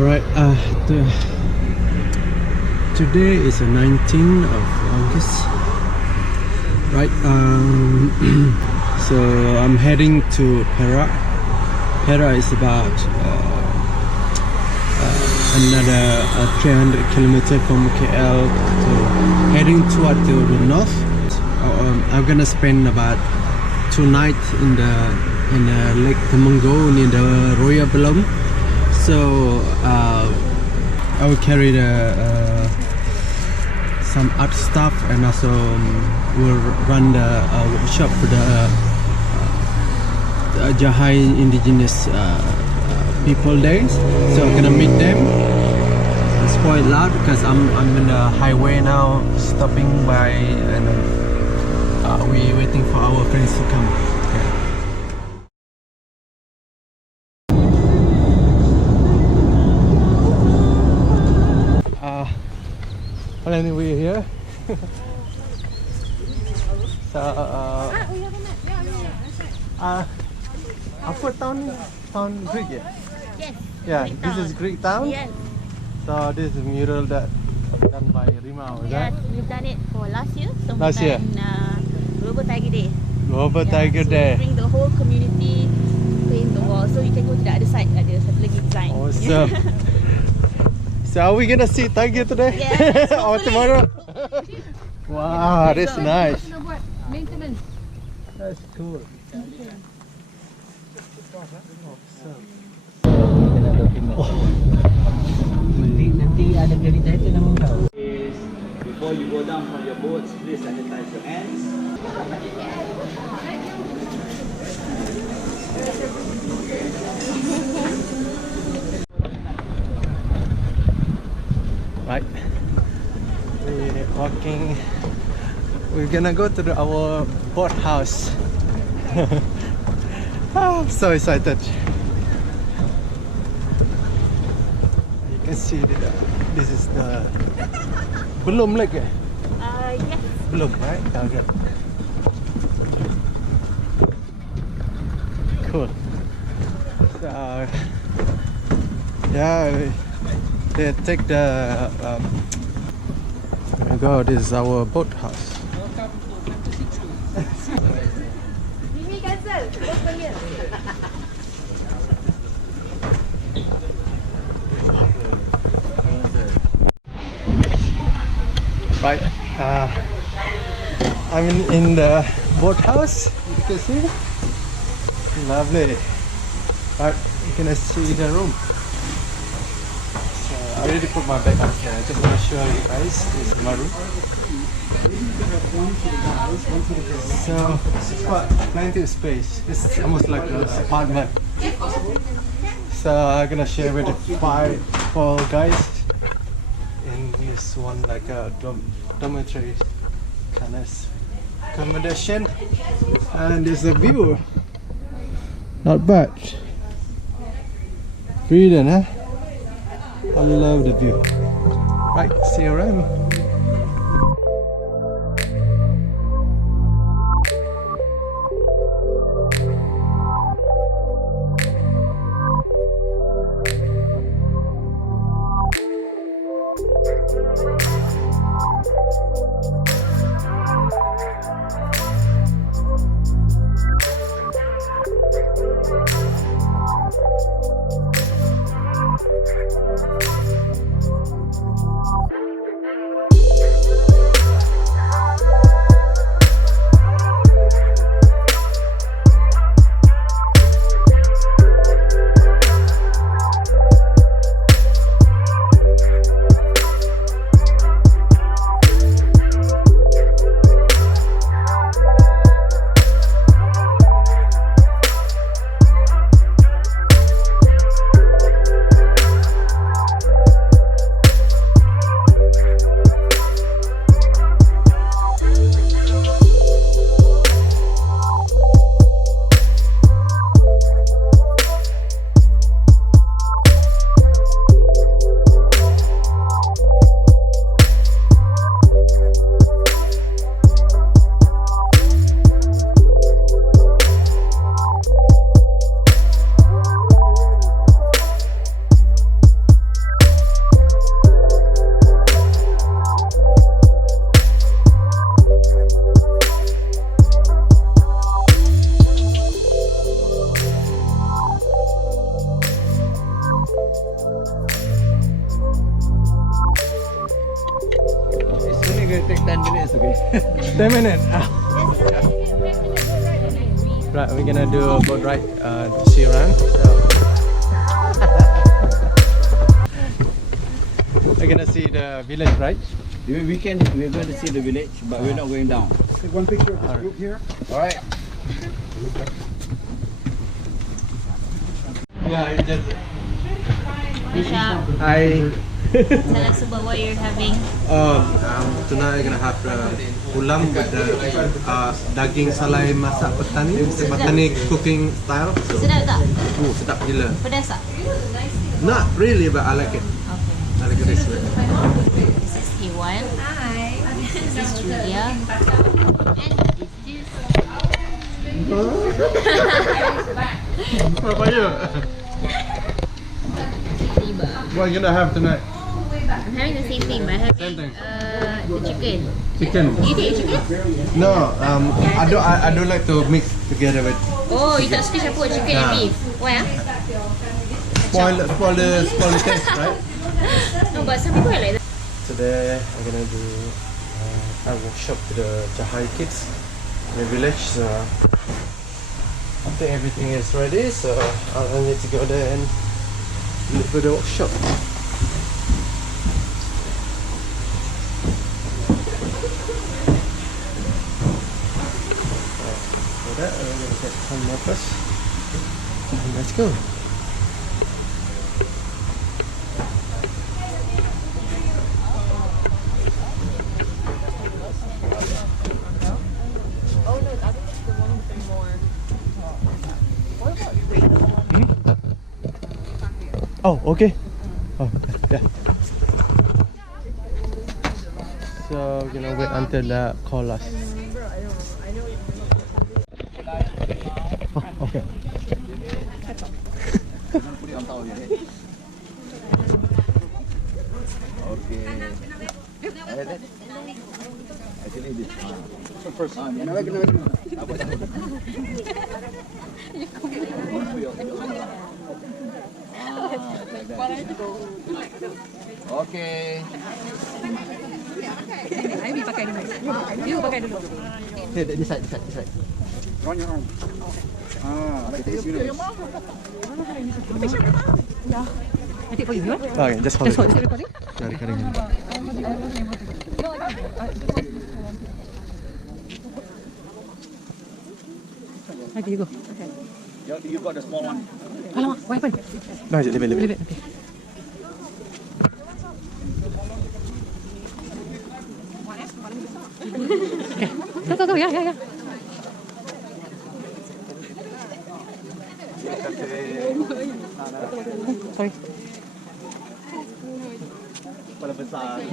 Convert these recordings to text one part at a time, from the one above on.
Alright, today is the 19th of August. Right, so I'm heading to Perak. Perak is about another 300 kilometers from KL, so heading toward the north. I'm gonna spend about 2 nights in the Lake Temenggo near the Royal Belum. So I will carry some art stuff, and also will run the workshop for the Jahai indigenous people there. So I'm gonna meet them. It's quite loud because I'm in the highway now, stopping by, and we waiting for our friends to come. Finally we're here. So apa town Greek, yeah? Yes. Yeah, Greek this town. is Greek town. Yes. So this is a mural that done by Rimau, is Yes, that? we've done it for last year. So Last year? Global Tiger Day. Global Tiger so Day. we bring the whole community paint the wall. So you can go to the other side. Ada satu lagi design. Awesome. So are we gonna see tiger today? Yes, Or tomorrow? Wow, that's nice. Maintenance. That's cool. Nanti ada cerita itu nama kau. Before you go down from your boats, please sanitize your hands. Right, we're walking. We're gonna go to our boat house. I'm so excited. You can see this is the Belum Lake. Yes. Belum, right? Okay. Cool. So, yeah, they take the. There you go. This is our boat house. Right, I'm in the boat house. You can see, lovely. Right, you can see the room. So I already put my bag out there. I just want to show you guys. This is my room. So it's got plenty of space. It's almost like an apartment. So I'm gonna share with the four guys. And this one like a dormitory kind of accommodation, and there's a view. Not bad. Brilliant, huh? I love the view. Right, see you around. It's only going to take 10 minutes, okay? 10 minutes. Right, we're gonna do a boat ride to see around. So we're gonna see the village, right? We're going to see the village, but we're not going down. Take one picture of this group here. Alright. Yeah, it just. Nisha, Hi. tell us about what you're having. Tonight we're gonna have ulam with the daging salai masak petani, petani cooking style. So, Sedap tak? sedap gila. Pedas tak? Not really, but I like it. Okay. I like it this way. This is Iwan. Hi. This is Julia. And this is... What about you? Tiba. What are you gonna have tonight? I'm having the same thing, but I'm Same thing. having the chicken. Chicken. You take chicken? No, I don't like to mix together with. Oh, you tak suka campur chicken and Nah. beef. Why ah? Spoil the taste, right? No, but some people are like that. Today I'm gonna do a workshop to the Jahai kids in the village. So I think everything is ready. So I need to go there and look for the workshop. For that, I'm gonna get some more first. And let's go. Oh, okay. Oh, yeah. So we're gonna wait until they call us. Oh, okay. Put it on top of your head. Okay. Actually, this first time. Okay. Here, this side. On your arm. Like this, you know. Okay, just hold it. Recording. Okay, you go. You got the small one. Alamak, what happened? No, leave it. Okay. Go, yeah. Sorry. Kepala besar.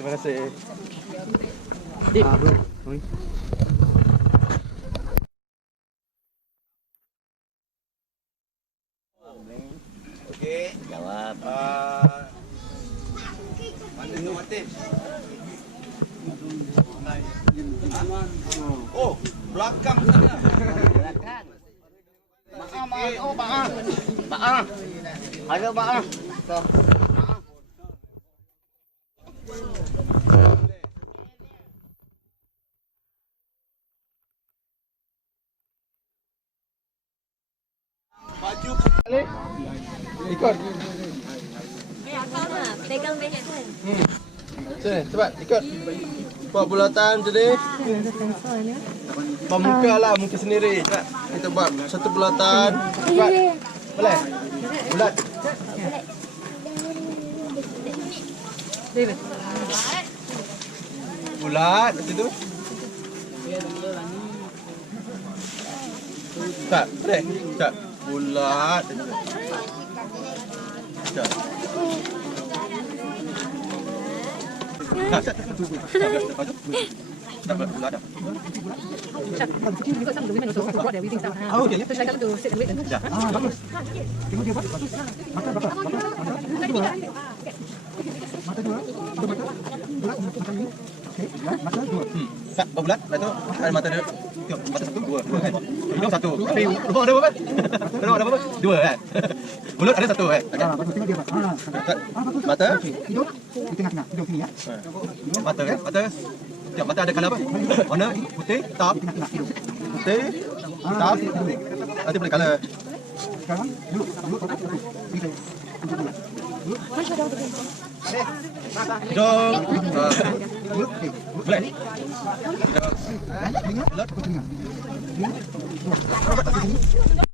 Terima kasih. Okey. Jawab. Mana tu Matin? Oh, belakang sana. Belakang. Baang. Ada baang. Baju Ikut. Pegang banyak kan? Sini, cepat ikut. Buat bulatan tadi. Muka lah, muka sendiri. Cepat. Kita buat satu bulatan. Cepat. Boleh? Bulat. Bulat macam tu. Cepat. Boleh? Cepat. Bulat. Cepat. Dah bulat dah. Because some of the women also brought their weddings down. Oh, okay. So should I tell them to sit and wait? Ya. Bagus. Tengok dia buat. Bagus. Mata berapa? Mata dua. Mata dua. Bulat macam ni. Okey, ya, mata dua. Tak, bulat. Lepas tu ada mata dia. Tengok, mata satu, dua kan. Hidung satu. Tapi lubang ada berapa? Tengok ada berapa? Dua kan. Mulut ada satu kan. Ah, bagus tengok dia Pak. Ah, bagus. Mata. Okey, hidung di tengah-tengah. Hidung sini ya. Mata kan. Mata. Tengok mata ada colour apa? Warna putih, hitam. Di tengah-tengah hidung. Putih, hitam. Nanti boleh colour. Sekarang mulut satu. Ini saya. Mulut. Hidung. Mulut. Okey. Black. Telinga. Mulut ke telinga. Mulut. Dua.